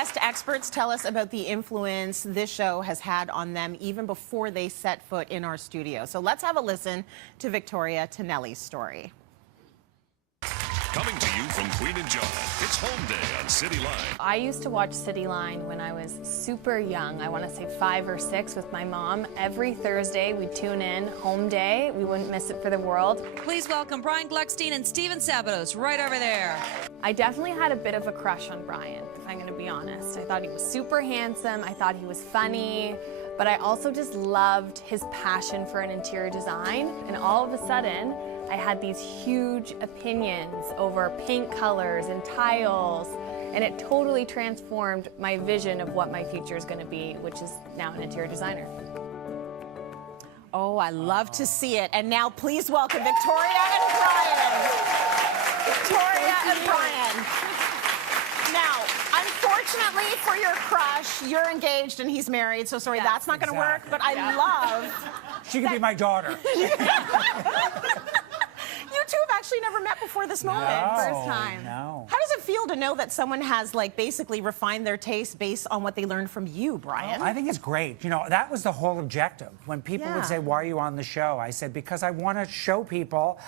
guest experts tell us about the influence this show has had on them even before they set foot in our studio. So let's have a listen to Victoria Tonelli's story. Coming to you from Queen and John, it's Home Day on Cityline. I used to watch Cityline when I was super young. I want to say 5 or 6 with my mom. Every Thursday we'd tune in, Home Day. We wouldn't miss it for the world. Please welcome Brian Gluckstein and Steven Sabatos right over there. I definitely had a bit of a crush on Brian, if I'm going to be honest. I thought he was super handsome. I thought he was funny. But I also just loved his passion for an interior design. And all of a sudden, I had these huge opinions over paint colors and tiles, and it totally transformed my vision of what my future is going to be, which is now an interior designer. Oh, I love to see it. And now please welcome Victoria and Brian. Victoria and Brian. Now, unfortunately for your crush, you're engaged and he's married, so sorry, that's not going to work, but I love... She could be my daughter. You two have actually never met before this moment. No, First time. No. How does it feel to know that someone has, like, basically refined their taste based on what they learned from you, Brian? I think it's great. You know, that was the whole objective. When people would say, why are you on the show? I said, because I want to show people,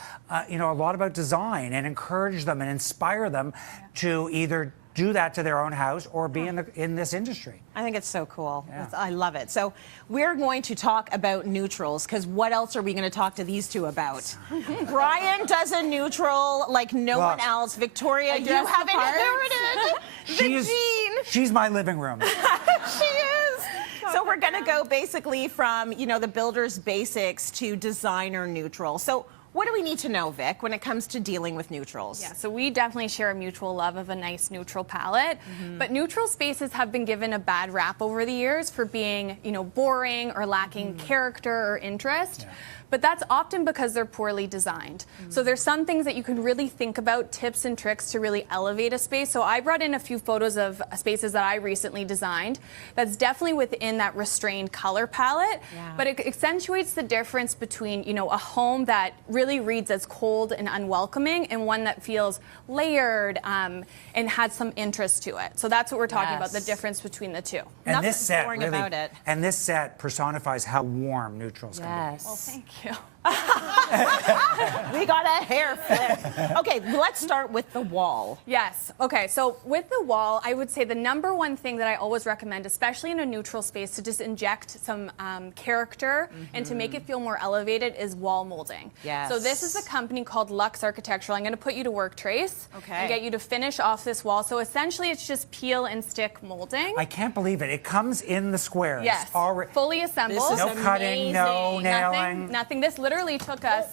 you know, a lot about design and encourage them and inspire them to either do that to their own house or be in this industry. I think it's so cool. Yeah. I love it. So we're going to talk about neutrals, because what else are we going to talk to these two about? Brian does a neutral like no one else. Victoria, you have inherited the gene. She's my living room. She is. So we're going to go basically from, you know, the builder's basics to designer neutral. So what do we need to know, Vic, when it comes to dealing with neutrals? Yeah, so we definitely share a mutual love of a nice neutral palette, but neutral spaces have been given a bad rap over the years for being, you know, boring or lacking character or interest. But that's often because they're poorly designed. So there's some things that you can really think about, tips and tricks to really elevate a space. So I brought in a few photos of spaces that I recently designed that's definitely within that restrained color palette, but it accentuates the difference between, you know, a home that really reads as cold and unwelcoming and one that feels layered and has some interest to it. So that's what we're talking about, the difference between the two. And Nothing this set boring really, about it. and this set personifies how warm neutrals can be. Well, thank you. We got a hair flip. Okay, let's start with the wall. Yes. Okay, so with the wall, I would say the number one thing that I always recommend, especially in a neutral space, to just inject some character and to make it feel more elevated, is wall molding. Yes. So this is a company called Lux Architectural. I'm going to put you to work, Trace, and get you to finish off this wall. So essentially, it's just peel and stick molding. I can't believe it. It comes in the squares. Yes. Fully assembled. This is no cutting, no nailing. Nothing. This literally took us.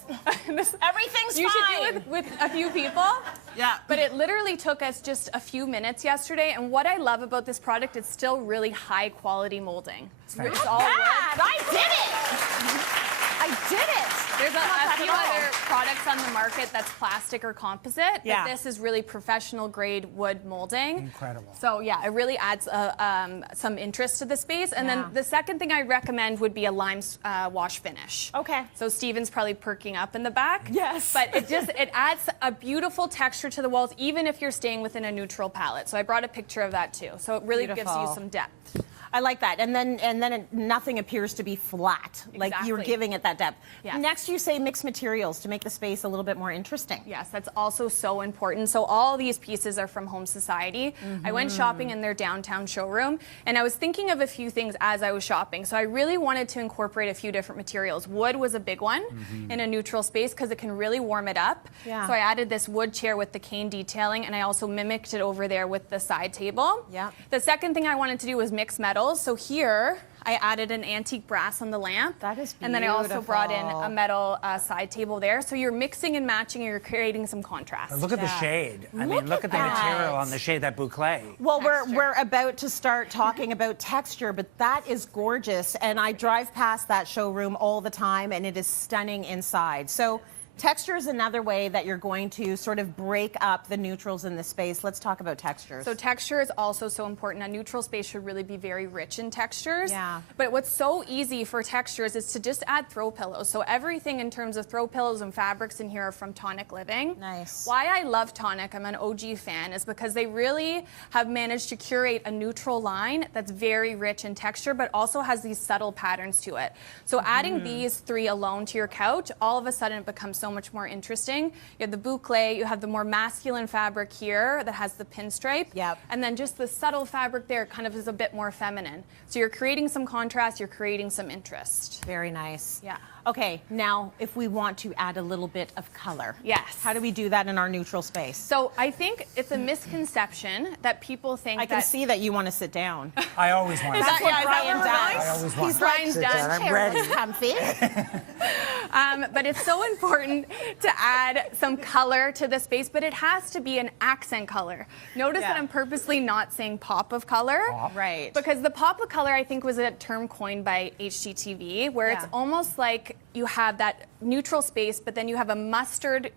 Everything's you fine. should do it with a few people. Yeah. But it literally took us just a few minutes yesterday. And what I love about this product, it's still really high quality molding. It's all wood. I did it. I did it. There's a few other products on the market that's plastic or composite, but this is really professional grade wood molding. Incredible. So yeah, it really adds some interest to the space. And then the second thing I recommend would be a lime wash finish. Okay. So Steven's probably perking up in the back. Yes. But it adds a beautiful texture to the walls, even if you're staying within a neutral palette. So I brought a picture of that too. So it really gives you some depth. I like that. And then nothing appears to be flat. Like you're giving it that depth. Yes. Next, you say mix materials to make the space a little bit more interesting. Yes, that's also so important. So all these pieces are from Home Society. I went shopping in their downtown showroom, and I was thinking of a few things as I was shopping. So I really wanted to incorporate a few different materials. Wood was a big one in a neutral space because it can really warm it up. Yeah. So I added this wood chair with the cane detailing, and I also mimicked it over there with the side table. Yeah. The second thing I wanted to do was mix metals. So here, I added an antique brass on the lamp. That is beautiful. And then I also brought in a metal side table there. So you're mixing and matching, and you're creating some contrast. Look at the shade. I mean, look at the material on the shade, that boucle. Well, we're about to start talking about texture, but that is gorgeous. And I drive past that showroom all the time, and it is stunning inside. So Texture is another way that you're going to sort of break up the neutrals in the space. Let's talk about textures. So texture is also so important. A neutral space should really be very rich in textures. Yeah. But what's so easy for textures is to just add throw pillows. So everything in terms of throw pillows and fabrics in here are from Tonic Living. Nice. Why I love Tonic, I'm an OG fan, is because they really have managed to curate a neutral line that's very rich in texture, but also has these subtle patterns to it. So adding these three alone to your couch, all of a sudden it becomes so much more interesting. You have the boucle, you have the more masculine fabric here that has the pinstripe, and then just the subtle fabric there kind of is a bit more feminine. So you're creating some contrast, you're creating some interest. Very nice. Yeah. Okay, now if we want to add a little bit of color. Yes. How do we do that in our neutral space? So I think it's a misconception that people think I can see that you want to sit down. I always want to. That's what is that Brian what we're does. I always want He's to like, Brian's sit done. down. I'm chair ready. was comfy. But it's so important to add some color to the space, but it has to be an accent color. Notice that I'm purposely not saying pop of color. Pop. Right. Because the pop of color, I think, was a term coined by HGTV, where it's almost like you have that neutral space, but then you have a mustard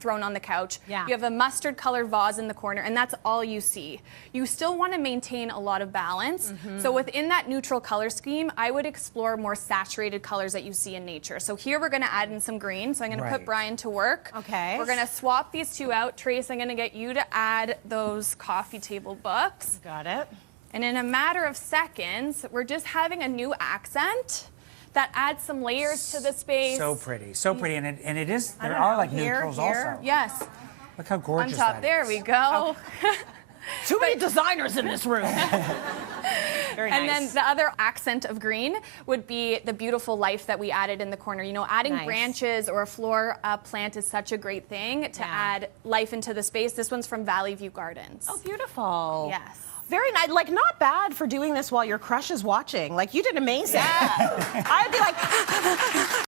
thrown on the couch. Yeah. You have a mustard colored vase in the corner, and that's all you see. You still want to maintain a lot of balance. So within that neutral color scheme, I would explore more saturated colors that you see in nature. So here we're going to add in some green. So I'm going to put Brian to work. Okay. We're going to swap these two out. Trace, I'm going to get you to add those coffee table books. Got it. And in a matter of seconds, we're just having a new accent that adds some layers to the space. So pretty, and it is. There are like neutrals also. Yes. Look how gorgeous On top, that there is. we go. Too many designers in this room. Very nice. And then the other accent of green would be the beautiful life that we added in the corner. You know, adding branches or a floor plant is such a great thing to add life into the space. This one's from Valley View Gardens. Oh, beautiful. Yes. Very nice. Like, not bad for doing this while your crush is watching. Like, you did amazing. Yeah. I'd be like,